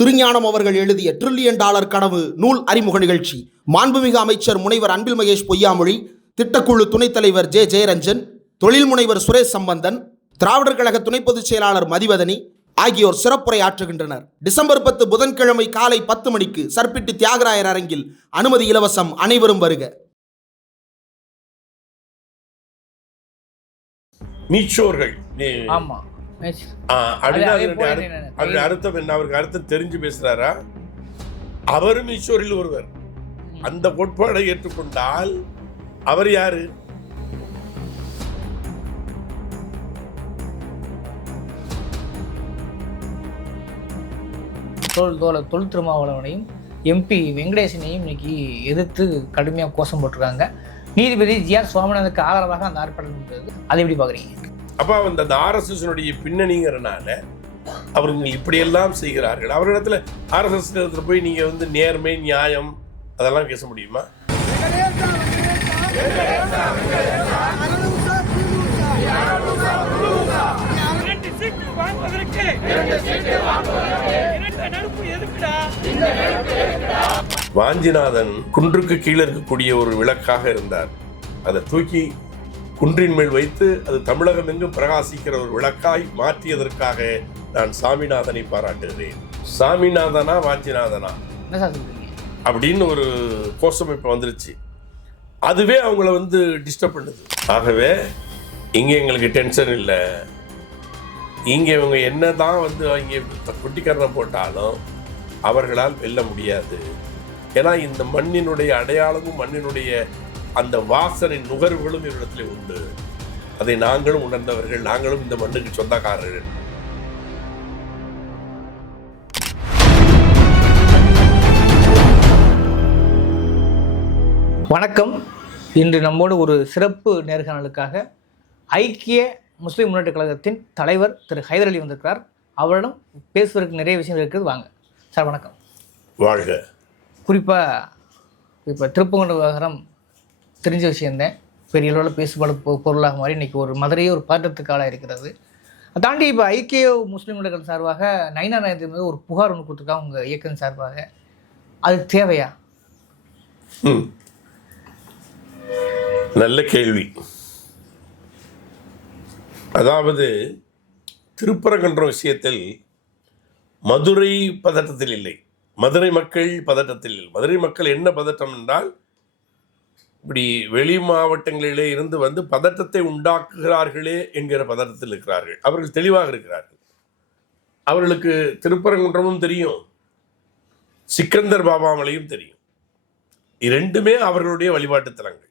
திருஞானம் அவர்கள் எழுதிய $1 டிரில்லியன் கனவு நூல் அறிமுக நிகழ்ச்சி. மாண்புமிகு அமைச்சர் முனைவர் அன்பில் மகேஷ் பொய்யாமொழி, திட்டக்குழு துணைத் தலைவர் ஜெயரஞ்சன், தொழில் முனைவர் சுரேஷ் சம்பந்தன், திராவிடர் கழக துணை பொதுச் செயலாளர் மதிவதனி ஆகியோர் சிறப்புரை ஆற்றுகின்றனர். டிசம்பர் 10 புதன்கிழமை காலை 10 மணிக்கு சர்பிட்டி தியாகராயர் அரங்கில். அனுமதி இலவசம். அனைவரும் வருக. மீச்சோர்கள் அர்த்தம் என்ன? அவருக்கு அர்த்தம் தெரிஞ்சு பேசுறாரா? அவரும் ஈஸ்வரில் ஒருவர். அந்த கோட்பாடை ஏற்றுக்கொண்டால் அவர் யாரு? தொல் திருமாவளவனையும் எம்பி வெங்கடேசனையும் இன்னைக்கு எதிர்த்து கடுமையாக கோஷம் போட்டிருக்காங்க. நீதிபதி ஜி.ஆர். சுவாமிநாதனுக்கு ஆதரவாக அந்த ஆர்ப்பாட்டம் இருந்தது. அதை எப்படி பார்க்குறீங்க? அப்போ அந்த ஆர்எஸ்எஸ்னுடைய பின்னணிங்கிறனால அவர்கள் இப்படியெல்லாம் செய்கிறார்கள். அவரிடத்துல ஆர்எஸ்எஸ் இடத்துல போய் நீங்கள் நேர்மை நியாயம் அதெல்லாம் பேச முடியுமா? வாஞ்சிநாதன் குன்றுக்கு கீழே இருக்கக்கூடிய ஒரு விளக்காக இருந்தார். அதை தூக்கி குன்றின் மேல் வைத்து அது தமிழகம் எங்கும் பிரகாசிக்கிற ஒரு விளக்காய் மாற்றியதற்காக நான் சாமிநாதனை பாராட்டுகிறேன். சாமிநாதனா வாஞ்சிநாதனா அப்படின்னு ஒரு கோஷம் இப்ப வந்துருச்சு. அதுவே அவங்கள டிஸ்டர்ப் பண்ணுது. ஆகவே இங்கே எங்களுக்கு டென்ஷன் இல்லை. இங்கே இவங்க என்னதான் இங்கே குட்டிக்கரணம் போட்டாலும் அவர்களால் வெல்ல முடியாது. ஏன்னா இந்த மண்ணினுடைய அடையாளமும் மண்ணினுடைய அந்த வாசனை நுகர்வுகளும் இவரிடத்துல உண்டு. அதை நாங்களும் உணர்ந்தவர்கள். நாங்களும் இந்த மண்ணுக்கு சொந்தக்காரர்கள். வணக்கம். இன்று நம்மோடு ஒரு சிறப்பு நேர்காணலுக்காக ஐக்கிய முஸ்லிம் முன்னேற்ற கழகத்தின் தலைவர் திரு ஹைதர் அலி வந்திருக்கிறார். அவரிடம் பேசுவதற்கு நிறைய விஷயங்கள் இருக்குது. வாங்க சார். வணக்கம். வாழ்க. குறிப்பாக இப்போ திருப்பங்குன்ற விவகாரம் தெரிஞ்ச விஷயந்தேன். பெரிய அளவில் பேசுபாடு பொருளாக மாதிரி இன்றைக்கி ஒரு மதுரையே ஒரு பதட்டத்துக்கு ஆளாக இருக்கிறது. அதை தாண்டி இப்போ ஐக்கிய முஸ்லீம் முன்னேற்ற சார்பாக நயினா நாயகத்தின் மீது ஒரு புகார் ஒன்று கொடுத்துருக்காங்க உங்கள் இயக்கம் சார்பாக. அது தேவையா? நல்ல கேள்வி. அதாவது திருப்பரங்குன்ற விஷயத்தில் மதுரை பதட்டத்தில் இல்லை, மதுரை மக்கள் பதட்டத்தில் இல்லை. மதுரை மக்கள் என்ன பதட்டம் என்றால், இப்படி வெளி மாவட்டங்களிலே இருந்து பதட்டத்தை உண்டாக்குகிறார்களே என்கிற பதட்டத்தில் இருக்கிறார்கள். அவர்கள் தெளிவாக இருக்கிறார்கள். அவர்களுக்கு திருப்பரங்குன்றமும் தெரியும், சிக்கந்தர் பாபா மலையும் தெரியும். இரண்டுமே அவர்களுடைய வழிபாட்டு தலங்கள்.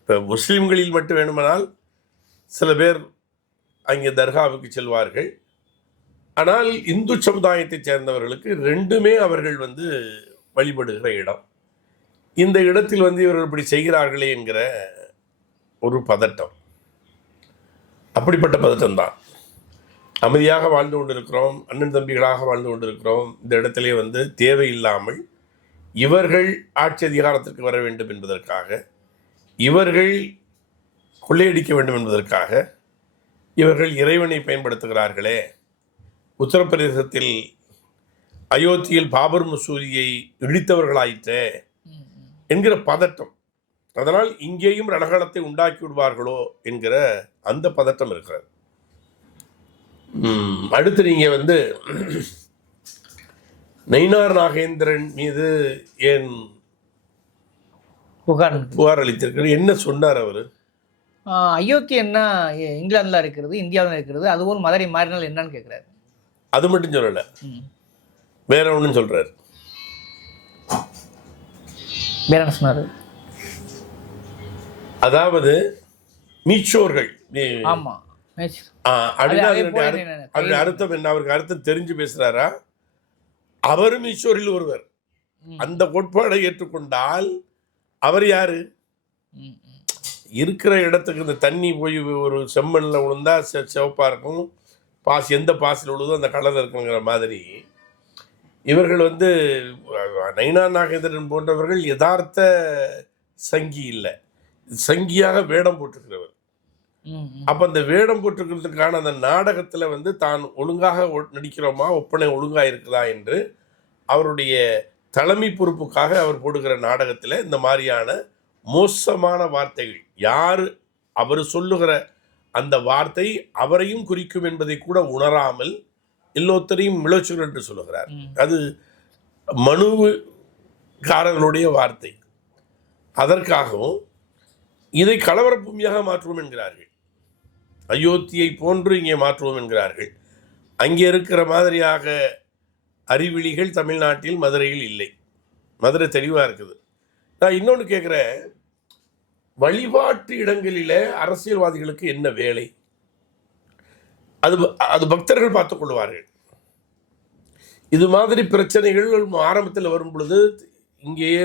இப்போ முஸ்லீம்களில் மட்டும் வேணுமானால் சில பேர் அங்கே தர்காவுக்கு செல்வார்கள். ஆனால் இந்து சமுதாயத்தை சேர்ந்தவர்களுக்கு ரெண்டுமே அவர்கள் வழிபடுகிற இடம். இந்த இடத்தில் இவர்கள் இப்படி செய்கிறார்களே என்கிற ஒரு பதட்டம், அப்படிப்பட்ட பதட்டம் தான். அமைதியாக வாழ்ந்து கொண்டிருக்கிறோம், அண்ணன் தம்பிகளாக வாழ்ந்து கொண்டிருக்கிறோம். இந்த இடத்திலே தேவையில்லாமல் இவர்கள் ஆட்சி அதிகாரத்திற்கு வர வேண்டும் என்பதற்காக, இவர்கள் கொள்ளையடிக்க வேண்டும் என்பதற்காக இவர்கள் இறைவனை பயன்படுத்துகிறார்களே. உத்தரப்பிரதேசத்தில் அயோத்தியில் பாபர் மசூதியை இடித்தவர்களாயிற்றே என்கிற பதட்டம். அதனால் இங்கேயும் ரணகளத்தை உண்டாக்கி விடுவார்களோ என்கிற அந்த பதட்டம் இருக்கிறது. அடுத்து நீங்க நயினார் நாகேந்திரன் மீது ஏன் புகார் அளித்திருக்கிறார்? என்ன சொன்னார் அவர்? அயோத்தி என்ன இங்கிலாந்துல இருக்கிறது, இந்தியாவில் இருக்கிறது, அதுபோல் மதுரை மாறினால் என்னன்னு கேட்கிறாரு. அது மட்டும் சொல்லல, வேற ஒன்றும் சொல்றாரு. வேற என்ன சொன்னாரு? அதாவது மீச்சோர்கள் அர்த்தம் என்ன? அவருக்கு அர்த்தம் தெரிஞ்சு பேசுறாரா? அவரும் ஈஸ்வரில் ஒருவர். அந்த கோட்பாடை ஏற்றுக்கொண்டால் அவர் யாரு? இருக்கிற இடத்துக்கு இந்த தண்ணி போய் ஒரு செம்மண்ணில் விழுந்தா சிவப்பாக இருக்கும், எந்த பாசில் விழுதோ அந்த கலரில் இருக்குங்கிற மாதிரி இவர்கள் நயினா நாகேந்திரன் போன்றவர்கள் யதார்த்த சங்கி இல்லை, சங்கியாக வேடம் போட்டிருக்கிறவர். அப்போ அந்த வேடம் போட்டிருக்கிறதுக்கான அந்த நாடகத்தில் வந்து தான் ஒழுங்காக நடிக்கிறோமா, ஒப்பனை ஒழுங்காக இருக்குதா என்று அவருடைய தலைமை பொறுப்புக்காக அவர் போடுகிற நாடகத்தில் இந்த மாதிரியான மோசமான வார்த்தைகள், யார் அவர் சொல்லுகிற அந்த வார்த்தை அவரையும் குறிக்கும் என்பதை கூட உணராமல் எல்லோத்தரையும் மிளச்சுகள் என்று சொல்லுகிறார். அது மனுக்காரர்களுடைய வார்த்தை. அதற்காகவும் இதை கலவரப்பூமியாக மாற்றுவோம் என்கிறார்கள். அயோத்தியை போன்று இங்கே மாற்றுவோம் என்கிறார்கள். அங்கே இருக்கிற மாதிரியாக அறிவிலிகள் தமிழ்நாட்டில் மதுரையில் இல்லை. மதுரை தெளிவாக இருக்குது. நான் இன்னொன்று கேட்குறேன், வழிபாட்டு இடங்களில் அரசியல்வாதிகளுக்கு என்ன வேலை? அது பக்தர்கள் பார்த்துக் கொள்வார்கள். இது மாதிரி பிரச்சனைகள் ஆரம்பத்தில் வரும் பொழுது இங்கேயே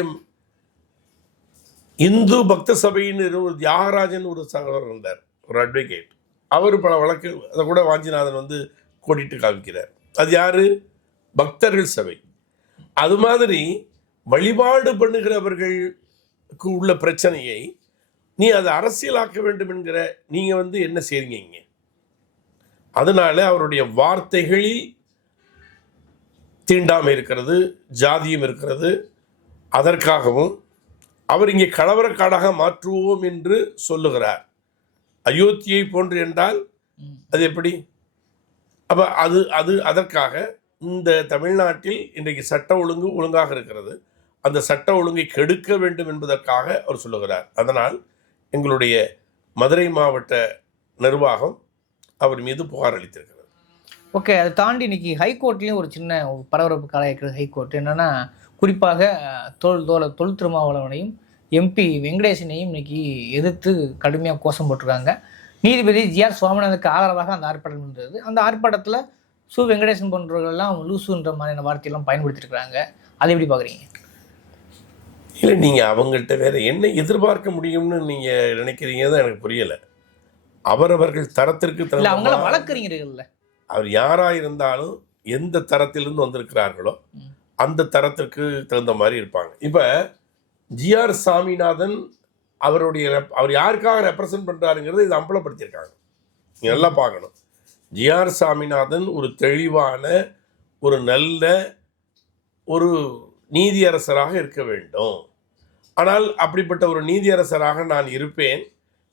இந்து பக்த சபையின் ஒரு தியாகராஜன் ஒரு சகோதரர் இருந்தார், ஒரு அட்வொகேட். அவர் பல வழக்கு அதை கூட வாஞ்சிநாதன் வந்து கோடிட்டு காமிக்கிறார். அது யாரு? பக்தர்கள் சபை. அது மாதிரி வழிபாடு பண்ணுகிறவர்களுக்கு உள்ள பிரச்சனையை நீ அதை அரசியலாக்க வேண்டும் என்கிற நீங்கள் வந்து என்ன செய்றீங்க இங்கே? அதனால அவருடைய வார்த்தைகளில் தீண்டாமை இருக்கிறது, ஜாதியும் இருக்கிறது. அதற்காகவும் அவர் இங்கே கலவரக்காடாக மாற்றுவோம் என்று சொல்லுகிறார். அயோத்தியை போன்று என்றால் அது எப்படி? அப்போ அதற்காக இந்த தமிழ்நாட்டில் இன்றைக்கு சட்ட ஒழுங்கு ஒழுங்காக இருக்கிறது, அந்த சட்ட ஒழுங்கை கெடுக்க வேண்டும் என்பதற்காக அவர் சொல்லுகிறார். அதனால் எங்களுடைய மதுரை மாவட்ட நிர்வாகம் அவர் மீது புகார் அளித்திருக்கிறது. ஓகே, அதை தாண்டி இன்னைக்கு ஹைகோர்ட்லேயும் ஒரு சின்ன பரபரப்பு கால இருக்கிறது. ஹைகோர்ட் என்னன்னா, குறிப்பாக தொல் திருமாவளவனையும் எம்பி வெங்கடேசனையும் இன்னைக்கு எதிர்த்து கடுமையாக கோஷம் போட்டிருக்காங்க. நீதிபதி ஜிஆர் சுவாமிநாதனுக்கு ஆதரவாக அந்த ஆர்ப்பாட்டம் இருந்தது. அந்த ஆர்ப்பாட்டத்தில் சு வெங்கடேசன் போன்றவர்கள்லாம் லூசுன்ற மாதிரியான வார்த்தையெல்லாம் பயன்படுத்தியிருக்கிறாங்க. அதை எப்படி பார்க்குறீங்க? இல்லை, நீங்கள் அவங்கள்ட்ட வேறு என்ன எதிர்பார்க்க முடியும்னு நீங்கள் நினைக்கிறீங்க தான் எனக்கு புரியலை. அவரவர்கள் தரத்திற்கு அவங்கள வழக்கறிஞர்கள்ல அவர் யாராக இருந்தாலும் எந்த தரத்திலிருந்து வந்திருக்கிறார்களோ அந்த தரத்திற்கு தகுந்த மாதிரி இருப்பாங்க. இப்போ ஜிஆர் சாமிநாதன் அவர் யாருக்காக ரெப்ரசன்ட் பண்ணுறாருங்கிறது இதை அம்பலப்படுத்தியிருக்காங்க. நீங்கள் நல்லா பார்க்கணும். ஜிஆர் சாமிநாதன் ஒரு தெளிவான, ஒரு நல்ல ஒரு நீதியரசராக இருக்க வேண்டும். ஆனால் அப்படிப்பட்ட ஒரு நீதியரசராக நான் இருப்பேன்,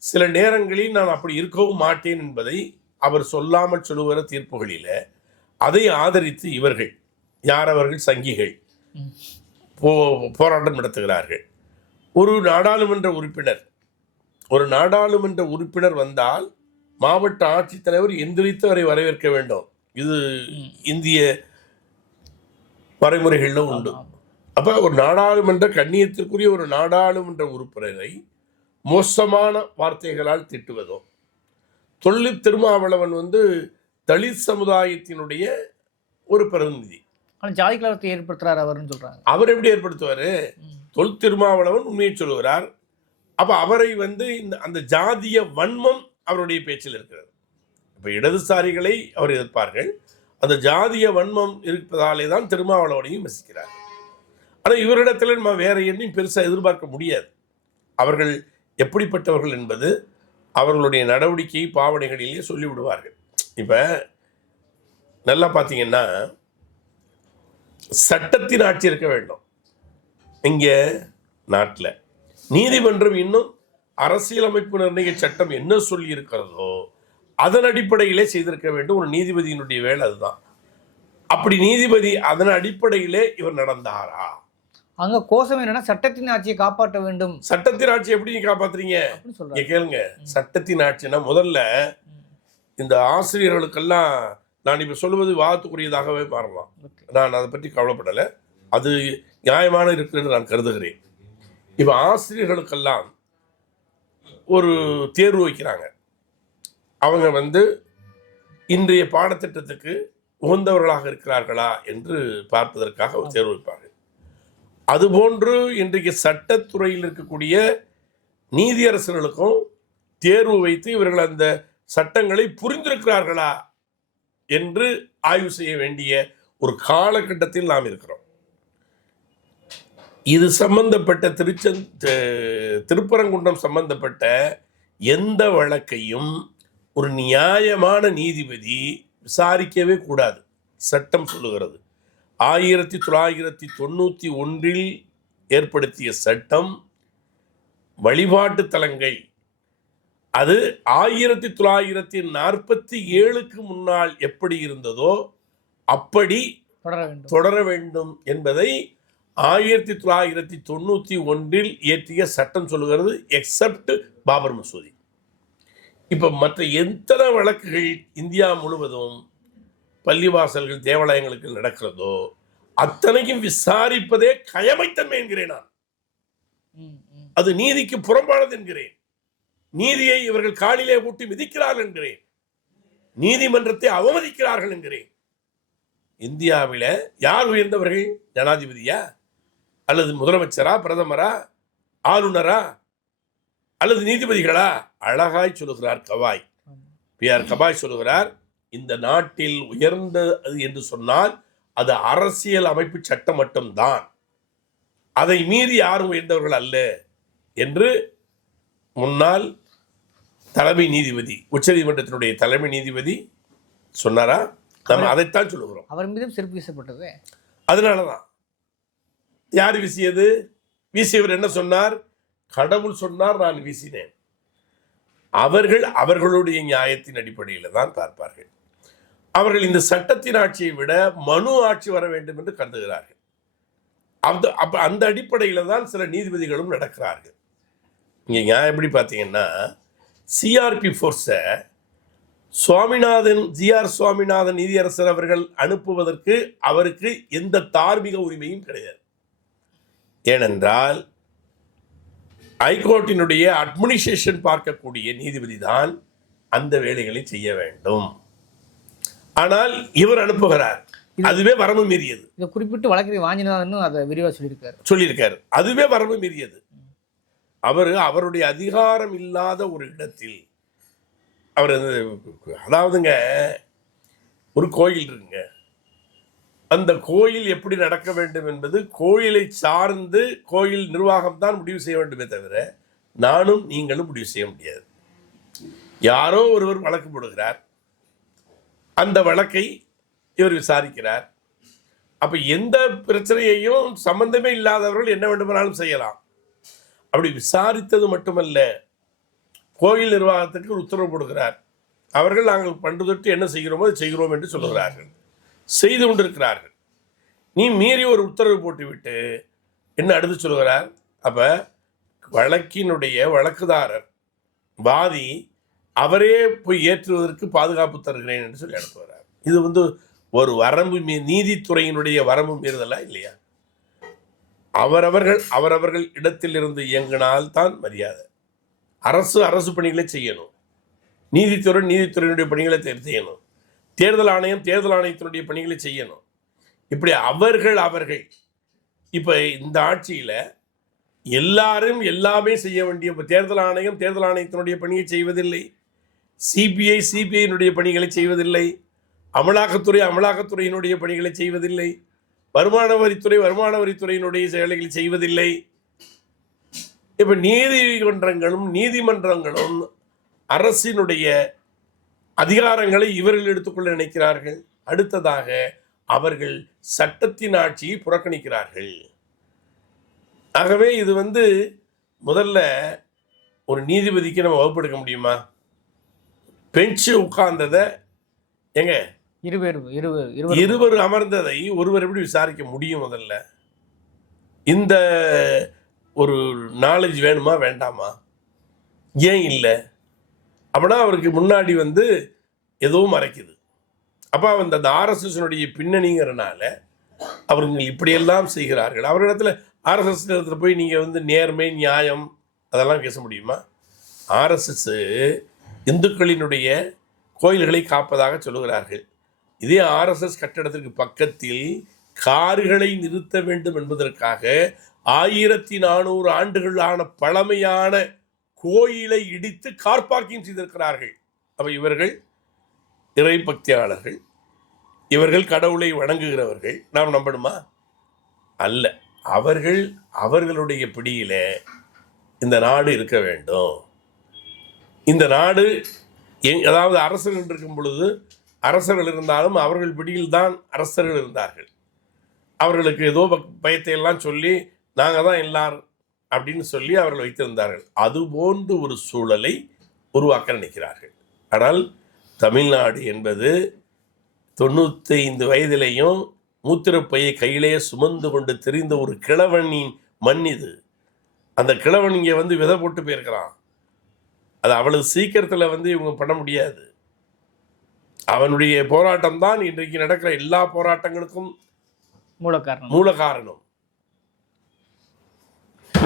சில நேரங்களில் நான் அப்படி இருக்கவும் மாட்டேன் என்பதை அவர் சொல்லாமல் சொல்லுகிற தீர்ப்புகளில் அதை ஆதரித்து இவர்கள் அவர்கள் சங்கிகள் போராட்டம் நடத்துகிறார்கள். ஒரு நாடாளுமன்ற உறுப்பினர் வந்தால் மாவட்ட ஆட்சித்தலைவர் எந்திரித்து அவரை வரவேற்க வேண்டும். இது இந்திய வரைமுறைகளில் உண்டு. அப்போ ஒரு நாடாளுமன்ற கண்ணியத்திற்குரிய ஒரு நாடாளுமன்ற உறுப்பினரை மோசமான வார்த்தைகளால் திட்டுவதோ, தொல் திருமாவளவன் வந்து தலித் சமுதாயத்தினுடைய ஒரு பிரதிநிதி, ஜாதி கலவரத்தை ஏற்படுத்துறாரு அவர்னு சொல்றாங்க. அவர் எப்படி ஏற்படுத்துவார்? தொல் திருமாவளவன் உண்மையை சொல்லுகிறார். அப்போ அவரை வந்து அந்த ஜாதிய வன்மம் அவருடைய பேச்சில் இருக்கிறது. இப்போ இடதுசாரிகளை அவர் எதிர்ப்பார்கள், அந்த ஜாதிய வன்மம் இருப்பதாலே தான் திருமாவளவனையும் விமர்சிக்கிறார். ஆனால் இவரிடத்தில் நம்ம வேற எண்ணையும் பெருசாக எதிர்பார்க்க முடியாது. அவர்கள் எப்படிப்பட்டவர்கள் என்பது அவர்களுடைய நடவடிக்கை பாவனைகளிலேயே சொல்லிவிடுவார்கள். இப்போ நல்லா பார்த்தீங்கன்னா, சட்டத்தின் ஆட்சி இருக்க வேண்டும். இங்கே நாட்டில் நீதிமன்றம் இன்னும் அரசியலமைப்பு நிர்ணய சட்டம் என்ன சொல்லி இருக்கிறதோ அதன் அடிப்படையிலே செய்திருக்க வேண்டும். ஒரு நீதிபதியினுடைய வேலை அதுதான். அப்படி நீதிபதி அதன் அடிப்படையிலே இவர் நடந்தாரா? அங்க கோஷம் என்னன்னா, சட்டத்தின் ஆட்சியை காப்பாற்ற வேண்டும். சட்டத்தின் ஆட்சி எப்படி நீங்க கேளுங்க. சட்டத்தின் ஆட்சினா முதல்ல இந்த ஆசிரியர்களுக்கெல்லாம் நான் இப்ப சொல்லுவது வாதத்துக்குரியதாகவே மாறலாம். நான் அதை பற்றி கவலைப்படலை, அது நியாயமான இருக்குன்னு நான் கருதுகிறேன். இப்ப ஆசிரியர்களுக்கெல்லாம் ஒரு தேர்வு வைக்கிறாங்க. அவங்க வந்து இன்றைய பாடத்திட்டத்துக்கு உகந்தவர்களாக இருக்கிறார்களா என்று பார்ப்பதற்காக ஒரு தேர்வு வைப்பார்கள். அதுபோன்று இன்றைக்கு சட்டத்துறையில் இருக்கக்கூடிய நீதியரசர்களுக்கும் தேர்வு வைத்து இவர்கள் அந்த சட்டங்களை புரிந்திருக்கிறார்களா என்று ஆய்வு செய்ய வேண்டிய ஒரு காலகட்டத்தில் நாம் இருக்கிறோம். இது சம்பந்தப்பட்ட திருப்பரங்குன்றம் சம்பந்தப்பட்ட எந்த வழக்கையும் ஒரு நியாயமான நீதிபதி விசாரிக்கவே கூடாது. சட்டம் சொல்லுகிறது. 1991 ஏற்படுத்திய சட்டம் வழிபாட்டு தலங்கள் அது 1947க்கு முன்னால் எப்படி இருந்ததோ அப்படி தொடர வேண்டும் என்பதை 1991 இயற்றிய சட்டம் சொல்லுகிறது. எக்ஸப்ட் பாபர் மசூதி. இப்போ மற்ற எத்தனை வழக்குகள் இந்தியா முழுவதும் பள்ளிவாசல்கள் தேவாலயங்களுக்கு நடக்கிறதோ அத்தனையும் விசாரிப்பதே கயமைத்தன்மை என்கிறேன் நான். அது நீதிக்கு புறம்பானது என்கிறேன். நீதியை இவர்கள் காலிலே ஊட்டி மிதிக்கிறார்கள் என்கிறேன். நீதிமன்றத்தை அவமதிக்கிறார்கள் என்கிறேன். இந்தியாவில் யார் உயர்ந்தவர்கள்? ஜனாதிபதியா அல்லது முதலமைச்சரா, பிரதமரா, ஆளுநரா அல்லது நீதிபதிகளா? அழகாய் சொல்லுகிறார் கவாய், PR கவாய் சொல்லுகிறார், இந்த நாட்டில் உயர்ந்தது என்று சொன்னால் அது அரசியல் அமைப்பு சட்டம் மட்டும்தான், அதை மீறி யாரும் உயர்ந்தவர்கள் அல்ல என்று முன்னாள் தலைமை நீதிபதி, உச்சநீதிமன்றத்தினுடைய தலைமை நீதிபதி சொன்னாரா? நம்ம அதைத்தான் சொல்லுகிறோம். அவர் மீதும் செருப்பு வீசப்பட்டது. அதனாலதான் யார் வீசியது? வீசியவர் என்ன சொன்னார்? கடவுள் சொன்னார், நான் வீசினேன். அவர்கள் அவர்களுடைய நியாயத்தின் அடிப்படையில் தான் பார்ப்பார்கள். அவர்கள் இந்த சட்டத்தின் ஆட்சியை விட மனு ஆட்சி வர வேண்டும் என்று கருதுகிறார்கள். அந்த அடிப்படையில் தான் சில நீதிபதிகளும் நடக்கிறார்கள். இங்கே நியாயம் எப்படி பார்த்தீங்கன்னா, CRP ஃபோர்ஸை GR சுவாமிநாதன் நீதியரசர் அவர்கள் அனுப்புவதற்கு அவருக்கு எந்த தார்மீக உரிமையும் கிடையாது. ஏனென்றால் ஹைகோர்ட்டினுடைய அட்மினிஸ்ட்ரேஷன் பார்க்கக்கூடிய நீதிபதி தான் அந்த வேலைகளை செய்ய வேண்டும். ஆனால் இவர் அனுப்புகிறார். அதுவே வரம்பு மீறியது. இதை குறிப்பிட்டு வழக்கறிஞர் வாஞ்சிநாதன் அதை விரிவாக சொல்லியிருக்காரு. அதுவே வரம்பு மீறியது. அவருடைய அதிகாரம் இல்லாத ஒரு இடத்தில் அவர், அதாவதுங்க, ஒரு கோயில் இருக்குங்க, அந்த கோயில் எப்படி நடக்க வேண்டும் என்பது கோயிலை சார்ந்து கோயில் நிர்வாகம் தான் முடிவு செய்ய வேண்டுமே தவிர நானும் நீங்களும் முடிவு செய்ய முடியாது. யாரோ ஒருவர் வழக்கு போடுகிறார், அந்த வழக்கை இவர் விசாரிக்கிறார். அப்ப எந்த பிரச்சனையையும் சம்பந்தமே இல்லாதவர்கள் என்ன வேண்டுமானாலும் செய்யலாம். அப்படி விசாரித்தது மட்டுமல்ல, கோயில் நிர்வாகத்துக்கு ஒரு உத்தரவு போடுகிறார். அவர்கள் நாங்கள் பண்டு தொட்டு என்ன செய்கிறோமோ அதை செய்கிறோம் என்று சொல்லுகிறார்கள், செய்து கொண்டிருக்கிறார்கள். நீ மீறி ஒரு உத்தரவு போட்டுவிட்டு என்ன அடுத்து சொல்லுகிறார்? அப்ப வழக்கினுடைய வழக்குதாரர் வாதி அவரே போய் ஏற்றுவதற்கு பாதுகாப்பு தருகிறேன் என்று சொல்லி அனுப்புகிறார். இது ஒரு வரம்பு நீதித்துறையினுடைய வரம்பு மீறுதலா இல்லையா? அவரவர்கள் இடத்தில் இருந்து இயங்கினால் தான் மரியாதை. அரசு பணிகளை செய்யணும், நீதித்துறையினுடைய பணிகளை செய்யணும், தேர்தல் ஆணையத்தினுடைய பணிகளை செய்யணும். இப்படி அவர்கள் இப்ப இந்த ஆட்சியில எல்லாரும் எல்லாமே செய்ய வேண்டிய, தேர்தல் ஆணையத்தினுடைய பணியை செய்வதில்லை, சிபிஐனுடைய பணிகளை செய்வதில்லை, அமலாக்கத்துறையினுடைய பணிகளை செய்வதில்லை, வருமான வரித்துறையினுடைய செயல்களை செய்வதில்லை. இப்ப நீதிமன்றங்களும் அரசினுடைய அதிகாரங்களை இவர்கள் எடுத்துக்கொள்ள நினைக்கிறார்கள். அடுத்ததாக அவர்கள் சட்டத்தின் ஆட்சியை புறக்கணிக்கிறார்கள். ஆகவே இது முதல்ல ஒரு நீதிபதிக்கு நம்ம வகுப்பெடுக்க முடியுமா? பெஞ்சு உட்கார்ந்ததை எங்க இருவர் அமர்ந்ததை ஒருவர் எப்படி விசாரிக்க முடியும்? முதல்ல இந்த ஒரு நாலேஜ் வேணுமா வேண்டாமா? ஏன் இல்லை? அப்படின்னா அவருக்கு முன்னாடி எதுவும் மறைக்குது. அப்போ அந்த RSSனுடைய பின்னணிங்கிறனால அவர்கள் இப்படியெல்லாம் செய்கிறார்கள். அவர்களிடத்துல RSS இடத்துல போய் நீங்கள் நேர்மை நியாயம் அதெல்லாம் பேச முடியுமா? RSS இந்துக்களினுடைய கோயில்களை காப்பதாக சொல்லுகிறார்கள். இதே RSS கட்டடத்திற்கு பக்கத்தில் கார்களை நிறுத்த வேண்டும் என்பதற்காக 1400 ஆண்டுகளான பழமையான கோயிலை இடித்து கார் பார்க்கிங் செய்திருக்கிறார்கள். அப்ப இவர்கள் இறை பக்தியாளர்கள், இவர்கள் கடவுளை வணங்குகிறவர்கள், நாம் நம்பணுமா? அல்ல. அவர்களுடைய பிடியில இந்த நாடு இருக்க வேண்டும். இந்த நாடு அதாவது அரசர்கள் இருக்கும் பொழுது அரசர்கள் இருந்தாலும் அவர்கள் பிடியில் தான் அரசர்கள் இருந்தார்கள். அவர்களுக்கு ஏதோ பயத்தை எல்லாம் சொல்லி நாங்கள் தான் எல்லாரும் அப்படின்னு சொல்லி அவர்கள் வைத்திருந்தார்கள். அதுபோன்று ஒரு சூழலை உருவாக்க நினைக்கிறார்கள். ஆனால் தமிழ்நாடு என்பது 95 வயதிலேயும் மூத்திரப்பையை கையிலே சுமந்து கொண்டு தெரிந்த ஒரு கிழவனின் மண் இது. அந்த கிழவன் இங்கே வந்து விதை போட்டு போயிருக்கிறான். அது அவ்வளவு சீக்கிரத்தில் வந்து இவங்க பண்ண முடியாது. அவனுடைய போராட்டம் தான் இன்றைக்கு நடக்கிற எல்லா போராட்டங்களுக்கும் மூல காரணம்.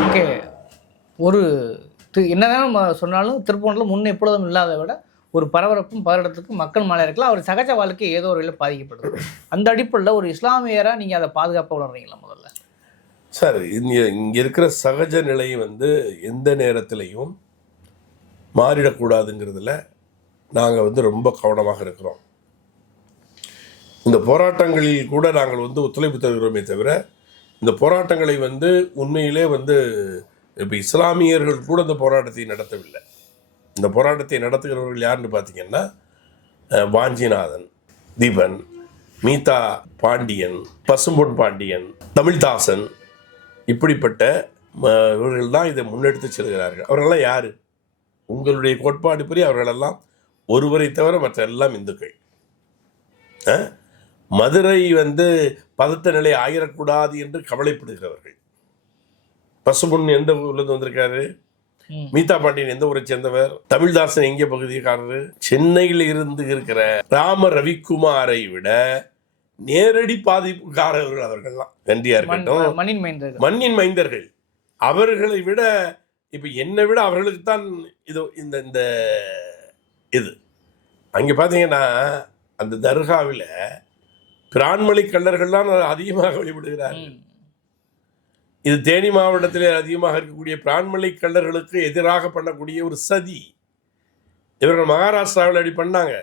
ஓகே, ஒரு என்னதான் நம்ம சொன்னாலும் திருப்பூரில் முன்ன எப்பொழுதும் இல்லாத விட ஒரு பரபரப்பும் பதட்டத்துக்கும் மக்கள் மேலே இருக்கலாம். அவர் சகஜ வாழ்க்கை ஏதோ ஒரு வகையில் பாதிக்கப்படுது. அந்த அடிப்படையில் ஒரு இஸ்லாமியராக நீங்கள் அதை பாதுகாப்பாக உணர்றீங்களா? முதல்ல சார், இங்கே இருக்கிற சகஜ நிலை வந்து எந்த நேரத்திலையும் மாறிடக்கூடாதுங்கிறதுல நாங்கள் வந்து ரொம்ப கவனமாக இருக்கிறோம். இந்த போராட்டங்களில் கூட நாங்கள் வந்து ஒத்துழைப்பு தருகிறோமே தவிர இந்த போராட்டங்களை வந்து உண்மையிலே வந்து இப்போ இஸ்லாமியர்கள் கூட இந்த போராட்டத்தை நடத்தவில்லை. இந்த போராட்டத்தை நடத்துகிறவர்கள் யாருன்னு பார்த்தீங்கன்னா வாஞ்சிநாதன், தீபன், மீதா பாண்டியன், பசும்பொன் பாண்டியன், தமிழ்தாசன், இப்படிப்பட்ட இவர்கள் தான் இதை முன்னெடுத்து செல்கிறார்கள். அவர்களெல்லாம் யார்? உங்களுடைய கோட்பாடு படி அவர்களெல்லாம் ஒருவரை தவிர மற்ற எல்லாம் இந்துக்கள். மதுரை வந்து பதத்த நிலை ஆயிடக்கூடாது என்று கவலைப்படுகிறவர்கள். பசும்பொன் எந்த ஊர்லேருந்து வந்திருக்காரு? மீதா பாண்டியன் எந்த ஊரை சேர்ந்தவர்? தமிழ்தாசன் எங்கே பகுதிக்காரரு? சென்னையில் இருந்து இருக்கிற ராம ரவிக்குமாரை விட நேரடி பாதிப்புக்காரர்கள் அவர்கள்லாம். நன்றியா இருக்கட்டும், மண்ணின் மைந்தர்கள். அவர்களை விட இப்ப என்னை விட அவர்களுக்கு தான் இது இந்த இது. அங்கே பார்த்தீங்கன்னா அந்த தர்காவில் பிரான்மொழி கள்ளர்கள்லாம் அதிகமாக வழிபடுகிறார்கள். இது தேனி மாவட்டத்தில் அதிகமாக இருக்கக்கூடிய பிரான்மொழி கள்ளர்களுக்கு எதிராக பண்ணக்கூடிய ஒரு சதி. இவர்கள் மகாராஷ்டிராவில் அப்படி பண்ணாங்க.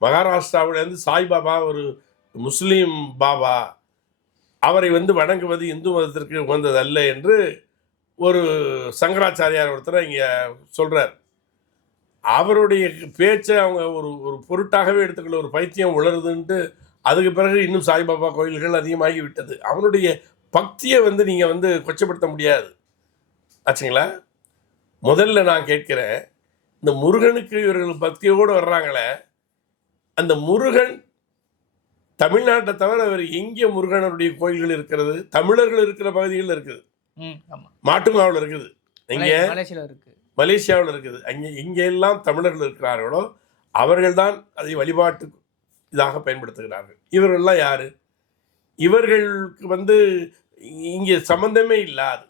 மகாராஷ்டிராவிலேருந்து சாய்பாபா ஒரு முஸ்லீம் பாபா, அவரை வந்து வணங்குவது இந்து மதத்திற்கு உகந்தது அல்ல என்று ஒரு சங்கராச்சாரியார் ஒருத்தர் இங்கே சொல்கிறார். அவருடைய பேச்சை அவங்க ஒரு பொருட்டாகவே எடுத்துக்கல. ஒரு பைத்தியம் உளருதுன்ட்டு அதுக்கு பிறகு இன்னும் சாய்பாபா கோயில்கள் அதிகமாகி விட்டது. அவனுடைய பக்தியை வந்து நீங்கள் வந்து கொச்சப்படுத்த முடியாது ஆச்சுங்களா. முதல்ல நான் கேட்கிறேன், இந்த முருகனுக்கு இவர்கள் பக்தியோடு வர்றாங்களே, அந்த முருகன் தமிழ்நாட்டை தவிர அவர் எங்கே முருகனுடைய கோயில்கள் இருக்கிறது? தமிழர்கள் இருக்கிற பகுதிகளில் இருக்குது. மாட்டுமாவில் இருக்குது, இங்கே மலேசியாவில் இருக்குது. அங்கே எங்கெல்லாம் தமிழர்கள் இருக்கிறார்களோ அவர்கள் தான் அதை வழிபாட்டு இதாக பயன்படுத்துகிறார்கள். இவர்கள்லாம் யாரு? இவர்களுக்கு வந்து இங்கே சம்பந்தமே இல்லாது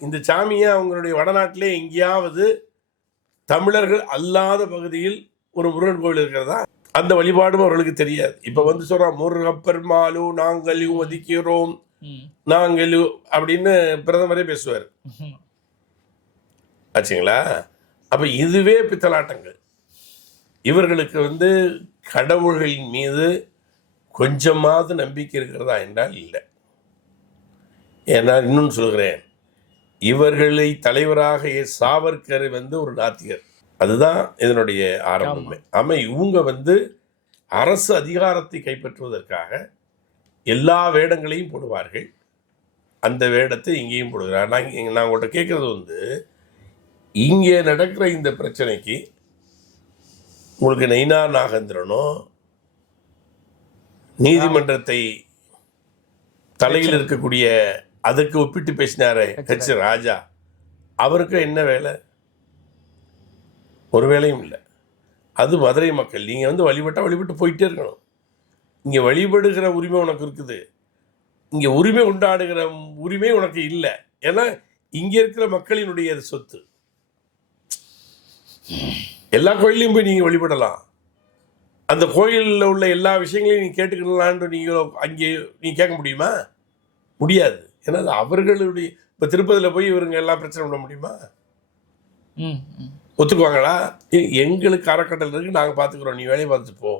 இந்த சாமியை அவங்களுடைய வடநாட்டிலே எங்கேயாவது தமிழர்கள் அல்லாத பகுதியில் ஒரு முருகன் கோவில் இருக்கிறதா? அந்த வழிபாடும் அவர்களுக்கு தெரியாது. இப்போ வந்து சொல்கிறோம், முருகப்பெருமாளு நாங்களும் ஒதுக்கிறோம், நாங்களும் அப்படின்னு பிரதமரே பேசுவார் ஆச்சுங்களா. அப்போ இதுவே பித்தலாட்டங்கள். இவர்களுக்கு வந்து கடவுள்களின் மீது கொஞ்சமாவது நம்பிக்கை இருக்கிறதா என்றால் இல்லை. ஏன்னா இன்னொன்று சொல்கிறேன், இவர்களை தலைவராக சாவர்கர் வந்து ஒரு நாத்திகர். அதுதான் இதனுடைய ஆரம்பமே. ஆமாம், இவங்க வந்து அரசு அதிகாரத்தை கைப்பற்றுவதற்காக எல்லா வேடங்களையும் போடுவார்கள். அந்த வேடத்தை இங்கேயும் போடுகிறார். நான் உங்கள்கிட்ட கேட்குறது வந்து, இங்கே நடக்கிற இந்த பிரச்சனைக்கு உங்களுக்கு நைனா நாகேந்திரனோ நீதிமன்றத்தை தலையில் இருக்கக்கூடிய அதுக்கு ஒப்பிட்டு பேசினாரே ஹெச் ராஜா, அவருக்கு என்ன வேலை? ஒரு வேலையும் இல்லை. அது மதுரை மக்கள். நீங்கள் வந்து வழிபட்டு போயிட்டே இருக்கணும். இங்கே வழிபடுகிற உரிமை உனக்கு இருக்குது, இங்கே உரிமை கொண்டாடுகிற உரிமை உனக்கு இல்லை. ஏன்னா இங்கே இருக்கிற மக்களினுடைய சொத்து. எல்லா கோயிலையும் போய் நீங்கள் வழிபடலாம். அந்த கோயிலில் உள்ள எல்லா விஷயங்களையும் நீங்கள் கேட்டுக்கலான்னு நீங்கள் அங்கே நீங்கள் கேட்க முடியுமா? முடியாது. ஏன்னா அது அவர்களுடைய. இப்போ திருப்பதியில் போய் இவருங்க எல்லாம் பிரச்சனை பண்ண முடியுமா? ஒத்துக்குவாங்களா? எங்களுக்கு அறக்கட்டளை இருக்கு, நாங்கள் பார்த்துக்குறோம், நீ வேலையை பார்த்துட்டு போ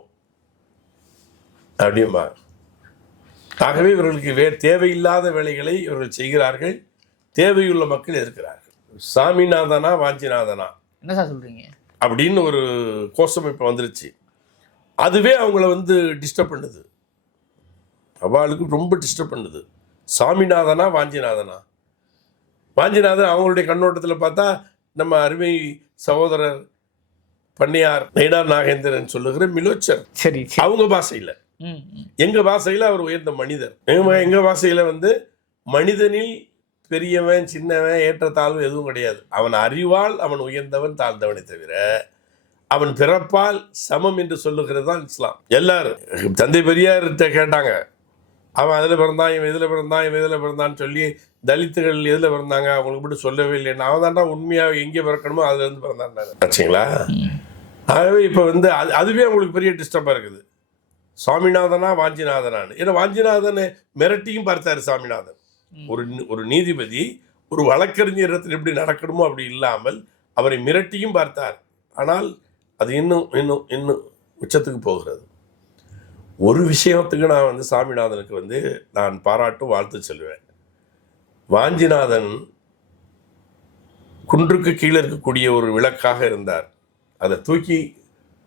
அப்படியுமா. ஆகவே இவர்களுக்கு தேவையில்லாத வேலைகளை இவர்கள் செய்கிறார்கள். தேவையுள்ள மக்கள் இருக்கிறார்கள். சாமிநாதனா வாஞ்சிநாதனா? என்ன சார் சொல்றீங்க? அப்படின்னு ஒரு கோஷம் இப்போ வந்துருச்சு. அதுவே அவங்கள வந்து டிஸ்டர்ப் பண்ணுது, அவளுக்கு ரொம்ப டிஸ்டர்ப் பண்ணுது. சாமிநாதனா வாஞ்சிநாதனா? வாஞ்சிநாதன் அவங்களுடைய கண்ணோட்டத்தில் பார்த்தா நம்ம அருமை சகோதரர் பண்ணையார் நயினார் நாகேந்திரன் சொல்லுகிற மிலோச்சர். சரி, அவங்க பாஷையில். எங்க பாஷையில் அவர் உயர்ந்த மனிதர். எங்க பாஷையில் வந்து மனிதனில் பெரியவன் சின்னவன் ஏற்றத்தாழ்வு எதுவும் கிடையாது. அவன் அறிவால் அவன் உயர்ந்தவன் தாழ்ந்தவனை தவிர அவன் பிறப்பால் சமம் என்று சொல்லுகிறது தான் இஸ்லாம். எல்லாரும் தந்தை பெரியார்கிட்ட கேட்டாங்க, அவன் அதில் பிறந்தான், இவன் இதில் பிறந்தான், இவன் இதில் பிறந்தான்னு சொல்லி தலித்துகள் எதில் பிறந்தாங்க அவங்களுக்கு மட்டும் சொல்லவே இல்லைன்னு. அவன் தான்டா உண்மையாக எங்கே பிறக்கணுமோ அதுலேருந்து பிறந்தாண்டாங்க. ஆச்சுங்களா? ஆகவே இப்போ வந்து அதுவே அவங்களுக்கு பெரிய டிஸ்டர்பாக இருக்குது. சாமிநாதனா வாஞ்சிநாதனான்னு. ஏன்னா வாஞ்சிநாதனை மிரட்டியும் பார்த்தாரு சாமிநாதன். ஒரு நீதிபதி ஒரு வழக்கறிஞரத்தில் எப்படி நடக்கணுமோ அப்படி இல்லாமல் அவரை மிரட்டியும் பார்த்தார். ஆனால் அது இன்னும் இன்னும் இன்னும் உச்சத்துக்கு போகிறது. ஒரு விஷயத்துக்கு நான் வந்து சாமிநாதனுக்கு வந்து நான் பாராட்டும் வாழ்த்து சொல்லுவேன். வாஞ்சிநாதன் குன்றுக்கு கீழே இருக்கக்கூடிய ஒரு விளக்காக இருந்தார். அதை தூக்கி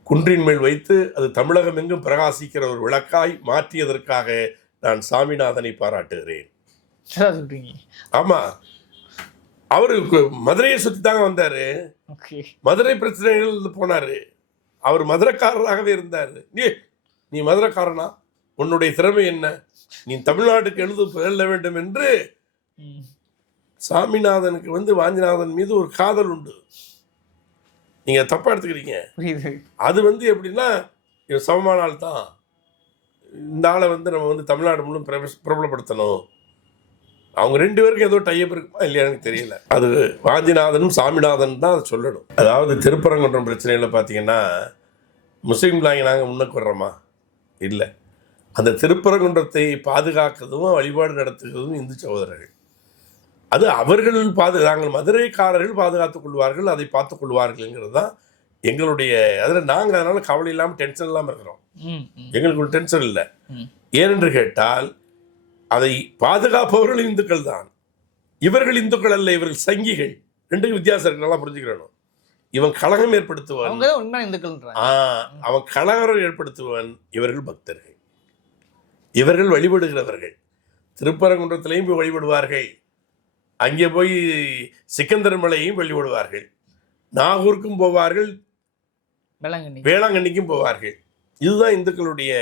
குன்றின் மேல் வைத்து அது தமிழகம் எங்கும் பிரகாசிக்கிற ஒரு விளக்காய் மாற்றியதற்காக நான் சாமிநாதனை பாராட்டுகிறேன். ஆமா, அவரு மதுரையை சுற்றி தாங்க வந்தாரு. மதுரை பிரச்சனைகள் போனாரு. அவர் மதுரைக்காரராகவே இருந்தார். நீ மதுரைக்காரனா? உன்னுடைய திறமை என்ன? நீ தமிழ்நாட்டுக்கு எழுத வேண்டும் என்று சாமிநாதனுக்கு வந்து வாஞ்சிநாதன் மீது ஒரு காதல் உண்டு. நீங்க தப்பா எடுத்துக்கிறீங்க. அது வந்து எப்படின்னா சமமான ஆள் தான். இந்த ஆளை வந்து நம்ம வந்து தமிழ்நாடு முழுவதும் பிரபலப்படுத்தணும். அவங்க ரெண்டு பேருக்கும் ஏதோ டைப் இருக்குமா இல்லையா எனக்கு தெரியல. அது வாஞ்சிநாதனும் சாமிநாதன் தான் அதை சொல்லணும். அதாவது திருப்பரங்குன்றம் பிரச்சனையில் பார்த்தீங்கன்னா முஸ்லீம்லாங்க நாங்கள் முன்னுக்கு வர்றோமா? இல்லை. அந்த திருப்பரங்குன்றத்தை பாதுகாக்கிறதும் வழிபாடு நடத்துகிறதும் இந்து சகோதரர்கள். அது அவர்கள் நாங்கள் மதுரைக்காரர்கள் பாதுகாத்துக் கொள்வார்கள், அதை பார்த்துக் கொள்வார்கள்ங்கிறது தான் எங்களுடைய. அதில் நாங்கள் அதனால் கவலை இல்லாமல் டென்ஷன் இல்லாமல் இருக்கிறோம். எங்களுக்கு ஒரு டென்ஷன் இல்லை. ஏனென்று கேட்டால் அதை பாதுகாப்பவர்கள் இந்துக்கள் தான். இவர்கள் இந்துக்கள் அல்ல, இவர்கள் சங்கிகள். ரெண்டுக்கும் வித்தியாசம் இருக்கு, நல்லா புரிஞ்சுக்கிறணும். இவன் கலகம் ஏற்படுத்துவன், அவன் கலவரம் ஏற்படுத்துவன். இவர்கள் பக்தர்கள், இவர்கள் வழிபடுகிறவர்கள். திருப்பரங்குன்றத்திலையும் போய் வழிபடுவார்கள், அங்கே போய் சிக்கந்தர் மலையையும் வழிபடுவார்கள், நாகூருக்கும் போவார்கள், வேளாங்கண்ணிக்கும் போவார்கள். இதுதான் இந்துக்களுடைய.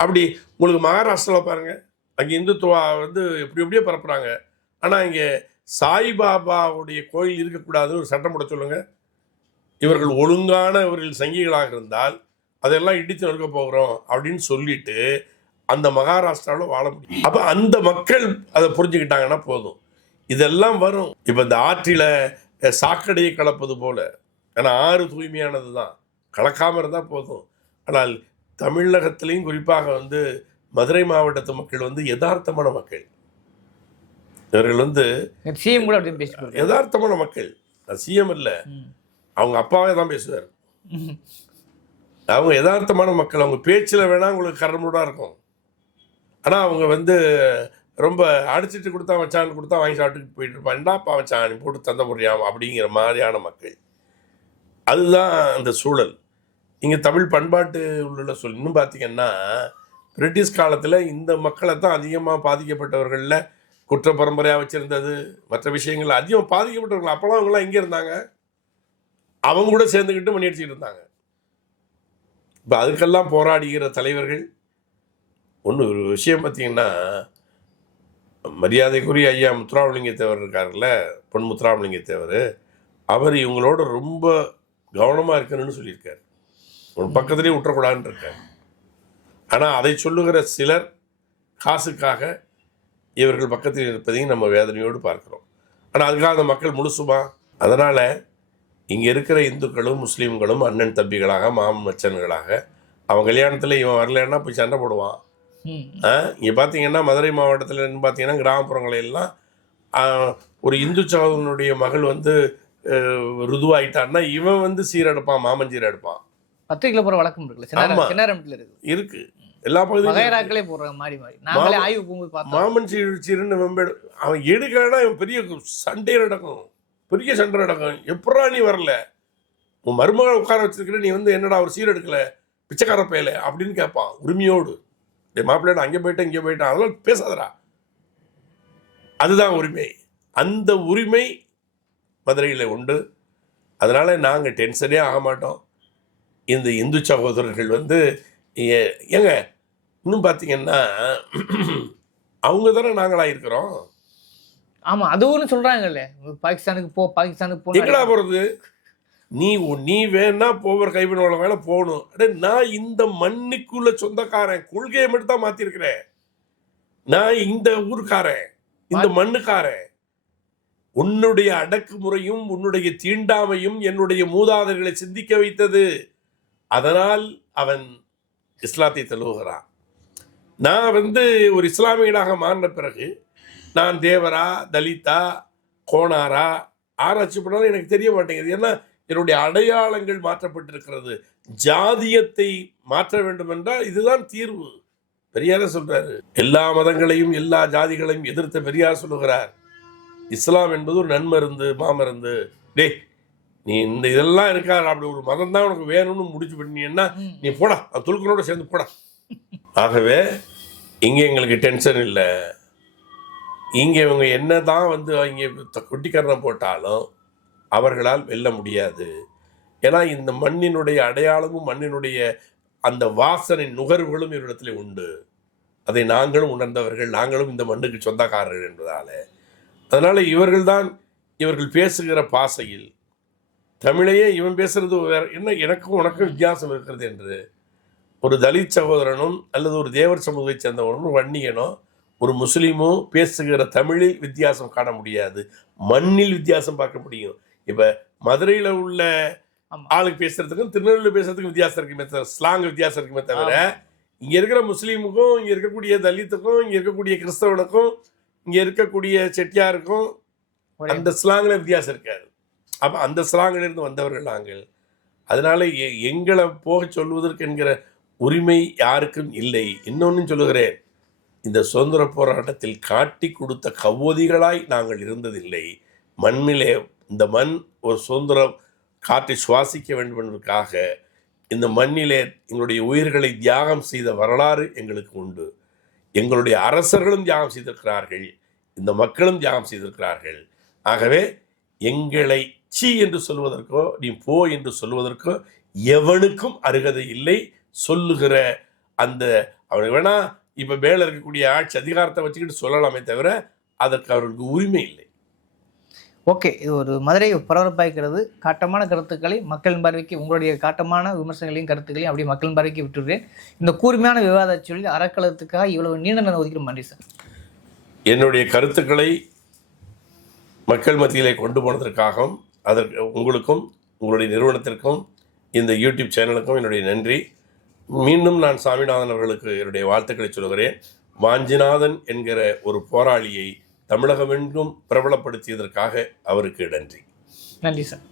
அப்படி உங்களுக்கு மகாராஷ்டிராவில் பாருங்கள், அங்கே இந்துத்துவா வந்து எப்படியோ பரப்புகிறாங்க. ஆனால் இங்கே சாய்பாபாவுடைய கோயில் இருக்கக்கூடாதுன்னு ஒரு சட்டம் போட சொல்லுங்கள். இவர்கள் ஒழுங்கான இவர்கள் சங்கிகளாக இருந்தால் அதெல்லாம் இடித்து நொறுக்க போகிறோம் அப்படின்னு சொல்லிட்டு அந்த மகாராஷ்டிராவில் வாழ முடியும். அப்போ அந்த மக்கள் அதை புரிஞ்சுக்கிட்டாங்கன்னா போதும், இதெல்லாம் வரும். இப்போ இந்த ஆற்றில் சாக்கடையை கலப்பது போல், ஏன்னா ஆறு தூய்மையானது தான், கலக்காமல் இருந்தால் போதும். ஆனால் தமிழகத்திலையும் குறிப்பாக வந்து மதுரை மாவட்டத்து மக்கள் வந்து யதார்த்தமான மக்கள். இவர்கள் வந்து யதார்த்தமான மக்கள். சிஎம் இல்லை, அவங்க அப்பாவே தான் பேசுவார். அவங்க யதார்த்தமான மக்கள். அவங்க பேச்சில் வேணால் உங்களுக்கு கரமுடாக இருக்கும், ஆனால் அவங்க வந்து ரொம்ப அடிச்சிட்டு கொடுத்தா வச்சான்னு கொடுத்தா வாங்கி சாப்பிட்டுட்டு போயிட்டு இருப்பான். என்னப்பா வச்சான் நீ போட்டு தந்த முடியாமல் அப்படிங்கிற மாதிரியான மக்கள். அதுதான் அந்த சூழல். இங்கே தமிழ் பண்பாட்டு உள்ள சொல். இன்னும் பார்த்தீங்கன்னா பிரிட்டிஷ் காலத்தில் இந்த மக்களை தான் அதிகமாக பாதிக்கப்பட்டவர்களில் குற்ற பரம்பரையாக வச்சுருந்தது, மற்ற விஷயங்கள் அதிகமாக பாதிக்கப்பட்டவர்கள். அப்போலாம் அவங்களாம் எங்கே இருந்தாங்க? அவங்க கூட சேர்ந்துக்கிட்டு மணி அடிச்சுக்கிட்டு இருந்தாங்க. இப்போ அதுக்கெல்லாம் போராடுகிற தலைவர்கள். ஒரு விஷயம் பார்த்தீங்கன்னா, மரியாதைக்குரிய ஐயா முத்துராமலிங்க தேவர் இருக்கார்ல, பொன் முத்துராமலிங்க தேவர், அவர் இவங்களோட ரொம்ப கவனமாக இருக்கணும்னு சொல்லியிருக்கார். ஒரு பக்கத்துலேயே விட்டுறக்கூடாதுன்னு இருக்கார். ஆனால் அதை சொல்லுகிற சிலர் காசுக்காக இவர்கள் பக்கத்தில் இருப்பதையும் நம்ம வேதனையோடு பார்க்குறோம். ஆனால் அதுக்காக அந்த மக்கள் முழுசுமா? அதனால் இங்கே இருக்கிற இந்துக்களும் முஸ்லீம்களும் அண்ணன் தம்பிகளாக மாமன் மச்சன்களாக, அவன் கல்யாணத்தில் இவன் வரலன்னா போய் சண்டை போடுவான். இங்கே பார்த்தீங்கன்னா மதுரை மாவட்டத்தில் பார்த்தீங்கன்னா கிராமப்புறங்களெல்லாம் ஒரு இந்து சகோதரனுடைய மகள் வந்து ருதுவாயிட்டான்னா இவன் வந்து சீரெடுப்பான், மாமன் சீரெடுப்பான். பத்திரிகையில போற வழக்கம் இருக்குல்ல, இருக்கு எல்லா பகுதியிலும். மாமன் சீருன்னு அவன் எடுக்கலன்னா இவன் பெரிய சண்டை நடக்கும், பெரிய சண்டை நடக்கும். எப்படா நீ வரல, உன் மருமகளை உட்கார வச்சிருக்கிற, நீ வந்து என்னடா ஒரு சீர் எடுக்கல, பிச்சைக்கார பயல அப்படின்னு கேட்பான் உரிமையோடு. மாப்பிள்ளை நான் அங்கே போயிட்டேன் இங்கே போயிட்டேன் அதெல்லாம் பேசாதடா. அதுதான் உரிமை. அந்த உரிமை மதுரையில் உண்டு. அதனால் நாங்கள் டென்ஷனே ஆக மாட்டோம். இந்த இந்து சகோதரர்கள் வந்து ஏங்க இன்னும் பார்த்தீங்கன்னா அவங்க தானே நாங்களாக இருக்கிறோம். ஆமாம், அது ஒன்று சொல்கிறாங்கல்ல, பாகிஸ்தானுக்கு பாகிஸ்தானுக்கு எங்கடா போகிறது, நீ வேணா போகிற கைவினோட வேலை போகணும். அடே நான் இந்த மண்ணுக்குள்ள சொந்தக்காரன், கொள்கையை மட்டும் தான் மாற்றிருக்கிறேன். நான் இந்த ஊருக்காரன், இந்த மண்ணுக்காரன். உன்னுடைய அடக்குமுறையும் உன்னுடைய தீண்டாமையும் என்னுடைய மூதாதையர்களை சிந்திக்க வைத்தது. அதனால் அவன் இஸ்லாத்தை தழுவுகிறான். நான் வந்து ஒரு இஸ்லாமியனாக மாறின பிறகு நான் தேவரா, தலிதா, கோணாரா ஆராய்ச்சி பண்ணாலும் எனக்கு தெரிய மாட்டேங்குது. ஏன்னா என்னுடைய அடையாளங்கள் மாற்றப்பட்டிருக்கிறது. ஜாதியத்தை மாற்ற வேண்டும் என்றால் இதுதான் தீர்வு. பெரியாரே சொல்றாரு, எல்லா மதங்களையும் எல்லா ஜாதிகளையும் எதிர்த்த பெரியார் சொல்லுகிறார், இஸ்லாம் என்பது ஒரு நன்மருந்து, மாமருந்து. டே நீ இந்த இதெல்லாம் இருக்கா, அப்படி ஒரு மதம் தான் உனக்கு வேணும்னு முடிச்சு பண்ணீங்கன்னா நீ போடா, அது துலுக்கனோட சேர்ந்து போடா. ஆகவே இங்கே எங்களுக்கு டென்ஷன் இல்லை. இங்கே இவங்க என்ன தான் வந்து இங்கே கொட்டிக்கரணம் போட்டாலும் அவர்களால் வெல்ல முடியாது. ஏன்னா இந்த மண்ணினுடைய அடையாளமும் மண்ணினுடைய அந்த வாசனை நுகர்வுகளும் இவரிடத்துல உண்டு. அதை நாங்களும் உணர்ந்தவர்கள், நாங்களும் இந்த மண்ணுக்கு சொந்தக்காரர்கள் என்பதால். அதனால் இவர்கள் பேசுகிற பாசையில் தமிழையே இவன் பேசுறது வேற என்ன, எனக்கும் உனக்கும் வித்தியாசம் இருக்கிறது என்று ஒரு தலித் சகோதரனும் அல்லது ஒரு தேவர் சமூகத்தை சேர்ந்தவனும், ஒரு வன்னியனோ ஒரு முஸ்லீமோ பேசுகிற தமிழில் வித்தியாசம் காண முடியாது, மண்ணில் வித்தியாசம் பார்க்க முடியும். இப்போ மதுரையில் உள்ள ஆளுக்கு பேசுறதுக்கும் திருநெல்வேலியில் பேசுறதுக்கும் வித்தியாசம் இருக்குமே தவிர, ஸ்லாங் வித்தியாசம் இருக்குமே தவிர, இங்கே இருக்கிற முஸ்லீமுக்கும் இங்கே இருக்கக்கூடிய தலித்துக்கும் இங்கே இருக்கக்கூடிய கிறிஸ்தவனுக்கும் இங்கே இருக்கக்கூடிய செட்டியாருக்கும் அந்த ஸ்லாங்கில் வித்தியாசம் இருக்காது. அப்போ அந்த ஸ்லாங்கிலிருந்து வந்தவர்கள் நாங்கள். அதனால எங்களை போக சொல்வதற்கு என்கிற உரிமை யாருக்கும் இல்லை. இன்னொன்னு சொல்லுகிறேன், இந்த சுதந்திர போராட்டத்தில் காட்டி கொடுத்த கவோதிகளாய் நாங்கள் இருந்ததில்லை. மண்ணிலே இந்த மண் ஒரு சுதந்திரம் காற்றை சுவாசிக்க வேண்டும் என்பதற்காக இந்த மண்ணிலே எங்களுடைய உயிர்களை தியாகம் செய்த வரலாறு எங்களுக்கு உண்டு. எங்களுடைய அரசர்களும் தியாகம் செய்திருக்கிறார்கள், இந்த மக்களும் தியாகம் செய்திருக்கிறார்கள். ஆகவே எங்களை சீ என்று சொல்வதற்கோ நீ போ என்று சொல்வதற்கோ எவனுக்கும் அருகதை இல்லை. சொல்லுகிற அந்த அவனுக்கு வேணா இப்போ மேலே இருக்கக்கூடிய ஆட்சி அதிகாரத்தை வச்சுக்கிட்டு சொல்லலாமே தவிர அதற்கு அவர்களுக்கு உரிமை இல்லை. ஓகே, இது ஒரு மதுரை பரபரப்பாய்க்கிறது. காட்டமான கருத்துக்களை மக்களின் பார்வைக்கு, உங்களுடைய காட்டமான விமர்சனங்களையும் கருத்துக்களையும் அப்படியே மக்களின் பார்வைக்கு விட்டுடுறேன். இந்த கூர்மையான விவாத சொல்லி அறக்கலத்துக்காக இவ்வளவு நீண்ட நேரம் ஒதுக்கிற நன்றி சார். என்னுடைய கருத்துக்களை மக்கள் மத்தியிலே கொண்டு போனதற்காகவும் அதற்கு உங்களுக்கும் உங்களுடைய நிறுவனத்திற்கும் இந்த யூடியூப் சேனலுக்கும் என்னுடைய நன்றி. மீண்டும் நான் சாமிநாதன் அவர்களுக்கு என்னுடைய வாழ்த்துக்களை சொல்கிறேன். வாஞ்சிநாதன் என்கிற ஒரு போராளியை தமிழகமெங்கும் பிரபலப்படுத்தியதற்காக அவருக்கு நன்றி. நன்றி சார்.